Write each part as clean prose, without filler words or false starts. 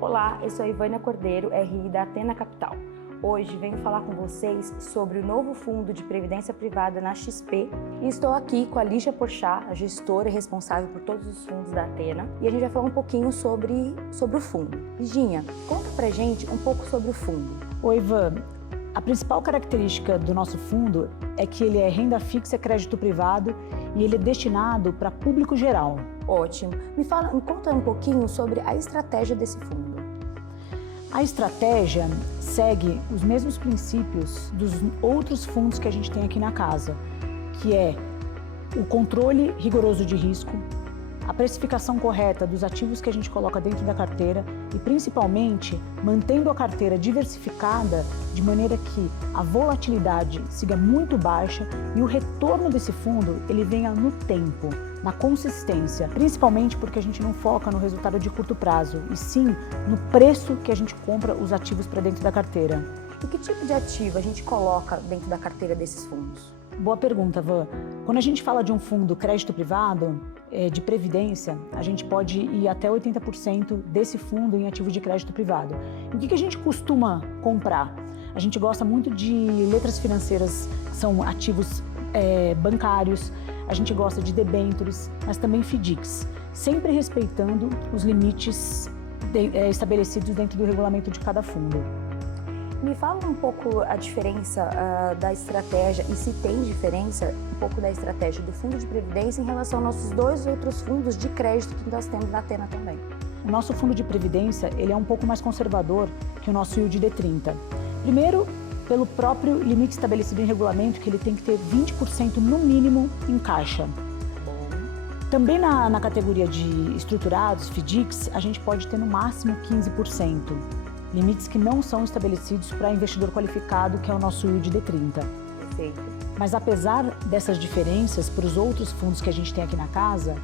Olá, eu sou a Ivânia Cordeiro, RI da Athena Capital. Hoje venho falar com vocês sobre o novo fundo de previdência privada na XP e estou aqui com a Lígia Porchat, a gestora e responsável por todos os fundos da Athena, e a gente vai falar um pouquinho sobre o fundo. Liginha, conta pra gente um pouco sobre o fundo. Oi, Ivan. A principal característica do nosso fundo é que ele é renda fixa, crédito privado e ele é destinado para público geral. Ótimo. Me conta um pouquinho sobre a estratégia desse fundo. A estratégia segue os mesmos princípios dos outros fundos que a gente tem aqui na casa, que é o controle rigoroso de risco, a precificação correta dos ativos que a gente coloca dentro da carteira e, principalmente, mantendo a carteira diversificada de maneira que a volatilidade siga muito baixa e o retorno desse fundo ele venha no tempo, na consistência, principalmente porque a gente não foca no resultado de curto prazo, e sim no preço que a gente compra os ativos para dentro da carteira. E que tipo de ativo a gente coloca dentro da carteira desses fundos? Boa pergunta, Van. Quando a gente fala de um fundo crédito privado, de previdência, a gente pode ir até 80% desse fundo em ativos de crédito privado. E o que a gente costuma comprar? A gente gosta muito de letras financeiras, que são ativos bancários, a gente gosta de debêntures, mas também FDICs, sempre respeitando os limites estabelecidos dentro do regulamento de cada fundo. Me fala um pouco a diferença da estratégia, e se tem diferença, um pouco da estratégia do fundo de previdência em relação aos nossos dois outros fundos de crédito que nós temos na Athena também. O nosso fundo de previdência ele é um pouco mais conservador que o nosso yield D30. Primeiro, pelo próprio limite estabelecido em regulamento, que ele tem que ter 20% no mínimo em caixa. Também na categoria de estruturados, FDICs, a gente pode ter no máximo 15%. Limites que não são estabelecidos para investidor qualificado, que é o nosso yield D30. Perfeito. Mas apesar dessas diferenças para os outros fundos que a gente tem aqui na casa,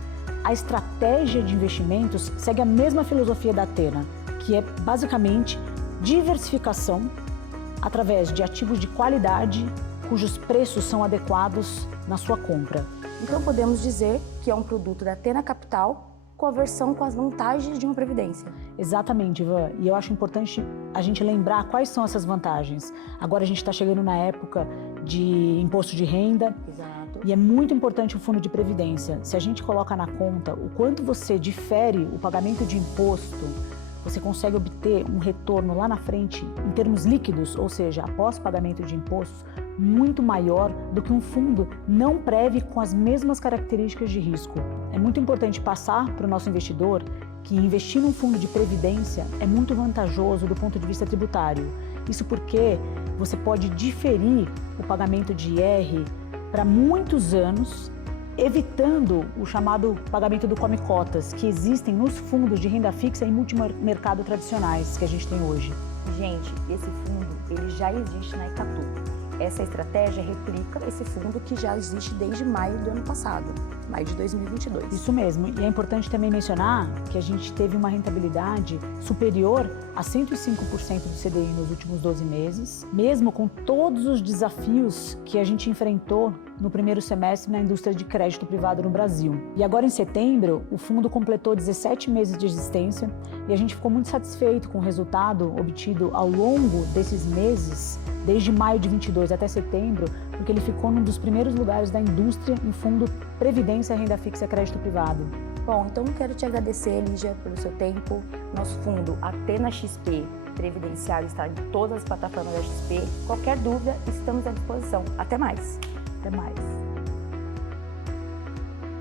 a estratégia de investimentos segue a mesma filosofia da Athena, que é basicamente diversificação através de ativos de qualidade cujos preços são adequados na sua compra. Então podemos dizer que é um produto da Athena Capital com a versão com as vantagens de uma previdência. Exatamente, Ivan. E eu acho importante a gente lembrar quais são essas vantagens. Agora a gente está chegando na época de imposto de renda. Exato. E é muito importante o fundo de previdência. Se a gente coloca na conta o quanto você difere o pagamento de imposto, você consegue obter um retorno lá na frente, em termos líquidos, ou seja, após pagamento de impostos, muito maior do que um fundo não prévio com as mesmas características de risco. É muito importante passar para o nosso investidor que investir num fundo de previdência é muito vantajoso do ponto de vista tributário. Isso porque você pode diferir o pagamento de IR para muitos anos, evitando o chamado pagamento do come-cotas, que existem nos fundos de renda fixa e multimercado tradicionais que a gente tem hoje. Gente, esse fundo ele já existe na Icatu. Essa estratégia replica esse fundo que já existe desde maio do ano passado, maio de 2022. Isso mesmo, e é importante também mencionar que a gente teve uma rentabilidade superior a 105% do CDI nos últimos 12 meses, mesmo com todos os desafios que a gente enfrentou no primeiro semestre na indústria de crédito privado no Brasil. E agora em setembro, o fundo completou 17 meses de existência e a gente ficou muito satisfeito com o resultado obtido ao longo desses meses, desde maio de 22 até setembro, porque ele ficou num dos primeiros lugares da indústria em fundo Previdência, Renda Fixa e Crédito Privado. Bom, então quero te agradecer, Lígia, pelo seu tempo. Nosso fundo Athena XP Previdenciário está em todas as plataformas da XP. Qualquer dúvida, estamos à disposição. Até mais! Até mais!